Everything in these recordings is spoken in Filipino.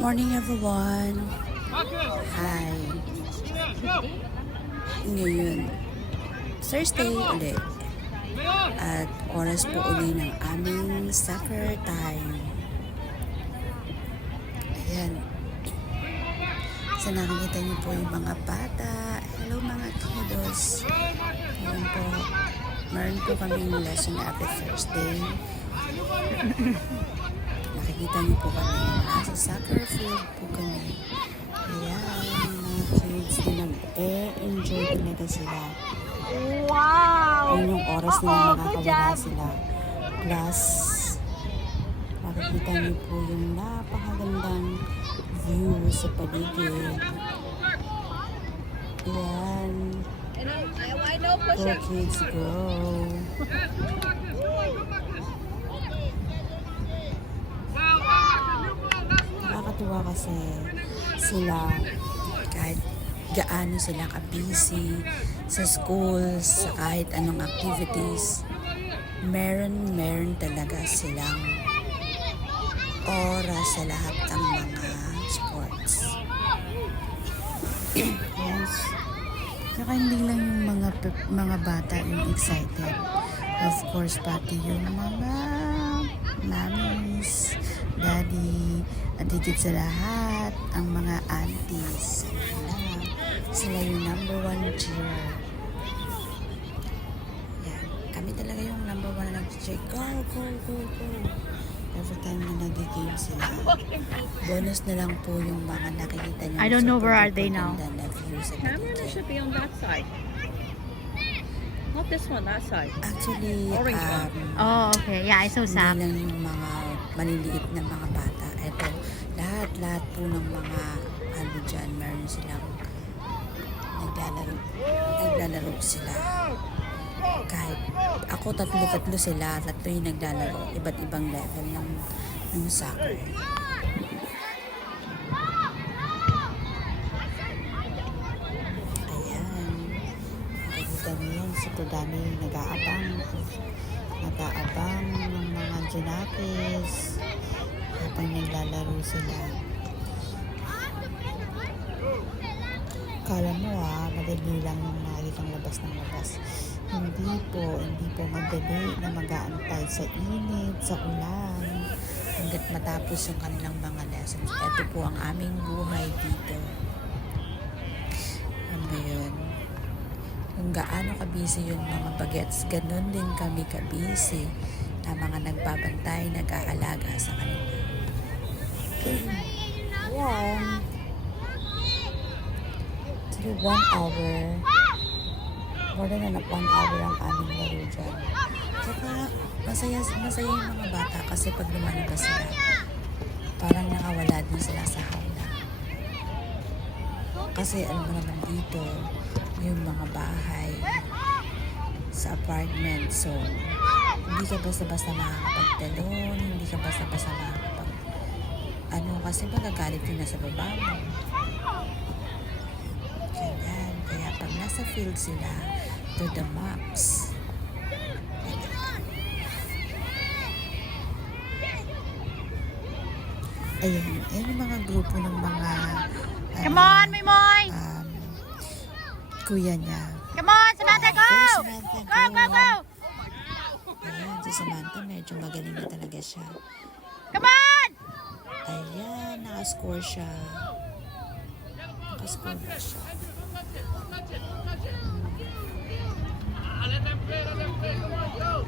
Morning everyone! Hi! Ngayon, Thursday ulit. At oras po uli ng aming soccer time. Ayan. So nakikita niyo po yung mga bata. Hello mga kiddos. Ayan po. Meron po kaming lesson every Thursday. Nakikita niyo po kami nasa soccer field po kami. Ayan, mga kids na nag-enjoy talaga sila. Wow! Yun yung oras na nakakawala sila. Plus, nakikita niyo po yung napakagandang view sa paligid. Ayan. Go kids, go! Nakakatuwa kasi sila kahit gaano sila ka-busy sa schools, sa kahit anong activities, meron talaga silang oras sa lahat ng mga sports. Yes. Saka hindi lang yung mga bata yung excited. Of course, pati yung mga mommies, daddy, at higit sa lahat, ang mga aunties. Sila yung number one cheer. Yan. Kami talaga yung number one na nag-cheer. Go, go, go, go. Every time na nag-game sila. Bonus na lang po yung mga nakikita nyo. I don't know where are they now. Na view sa Camera should be on that side. Not this one, that side. Actually, Orange one. Oh, okay. Yeah, I saw hindi Sam. lang yung mga maliliit na mga bata. Ito, lahat po ng mga ano dyan, meron silang naglalaro sila. Kahit ako tatlo sila, tatlo yung naglalaro. Iba't ibang level ng soccer. Ayan. Nakikita niyo yan, super dami yung nag-aabang ng mga Junakis habang naglalaro sila. Kala mo madali lang yung nakikitang labas ng labas. Hindi po madali na mag-aantay sa init, sa ulan, hanggat matapos yung kanilang mga lessons. Ito po ang aming buhay dito. Ano ba yun? Kung gaano ka-busy yung mga bagets, ganun din kami ka-busy na mga nagbabantay, nag-aalaga sa kanila. Wow! 1 hour. More than 1 hour ang aming laro dyan. Saka, masaya yung mga bata kasi pag lumalabas sila, parang nakawala din sila sa hawla. Kasi alam mo naman dito, yung mga bahay sa apartment. So, hindi ka basta-basta makakapagtalon, hindi ka basta-basta makakapag... kasi magagalit yun nasa baba mo. Ganyan. Kaya pag nasa field sila, to the max. Ayun yung mga grupo ng mga Come on, Mimoy! kuya niya. Come on, Samantha, go! Samantha, Go, go, go! Ayan, si Samantha medyo magaling na talaga siya. Come on! Ayan, nakascore siya. Nakascore na siya.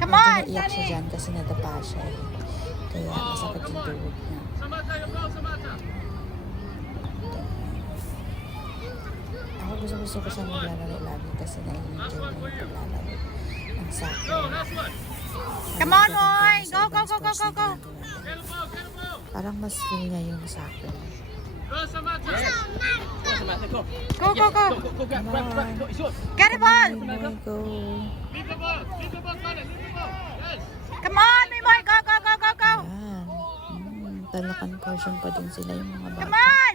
Come on, Medyo naiyak siya dyan kasi nadapa siya. Kaya masakit yung tuhod niya. Ako gusto ko siya maglalaro lagi kasi nai-enjoy mo yung paglalaro ng soccer. Come on, boy! Go, go, go, go, go, go! Parang mas feel niya yung soccer. Go, go, go! Come on. Get the ball! Mimoy, go. Come on, Mimoy! Go, go, go, go, go! Ayan. Talakan portion pa din sila yung mga Come bata. on!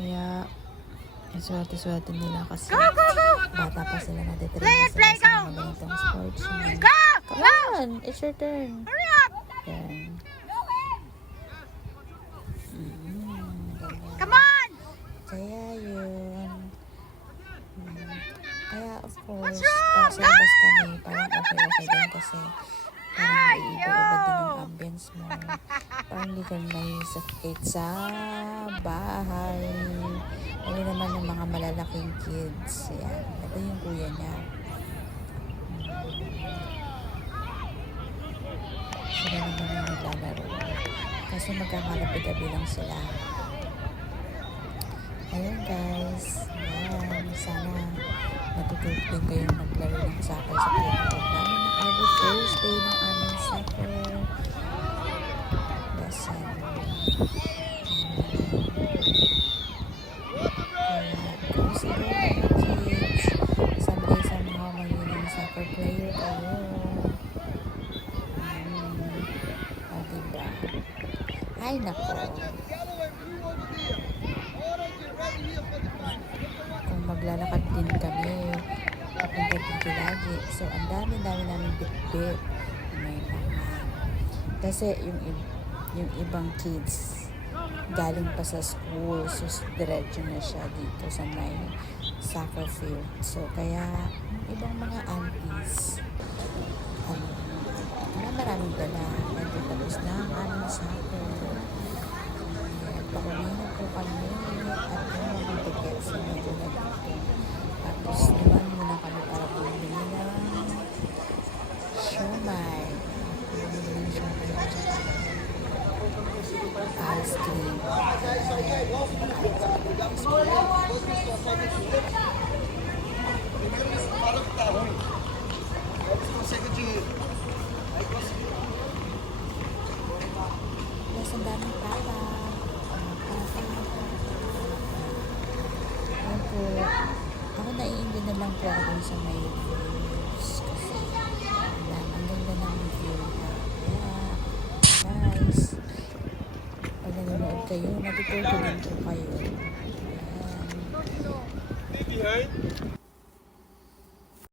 Kaya, yung swerte-swerte nila kasi Go, go, go! bata pa sila na detrain Play na it, sila play, sa go! mga ganitong sports. Go! Come on! It's your turn. Hurry up! Yan. nasa labas kami, parang okay din kasi parang maiiba-iba din yung ambience mo. Parang hindi ka naisakit sa bahay. Ano naman yung mga malalaking kids. Yan. Ito yung kuya niya. Sila naman yung naglalaro. Kasi magkakalapit-tabi lang sila. Ayun guys. Yan. Sana matutulog din kayong maglaro ng soccer sa playground namin na every Thursday ng aming soccer lesson. Kaya kung sila mga kids, somehow magiging soccer player kayo. Diba? Ay nako. Kung maglalakad din kami, papunta dito lagi. So, ang dami namin bitbit. May mga, kasi yung ibang kids, galing pa sa school, so diretso na siya dito sa may soccer field. So, kaya, ibang mga aunties, maraming dala. Ito tapos na ang aming soccer. Pauwi na po kami at yung mga tickets na medyo na dito. Tapos naman muna kami para bumili ng siomai. Bumili ng siomai at saka ice cream. Mas ang daming para. Yan po. Ako naiinggit na lang po ako dun sa may views. Kasi ang ganda ng view na. Kaya, guys, pag nanonood kayo, natutulog din po kayo. Ayan.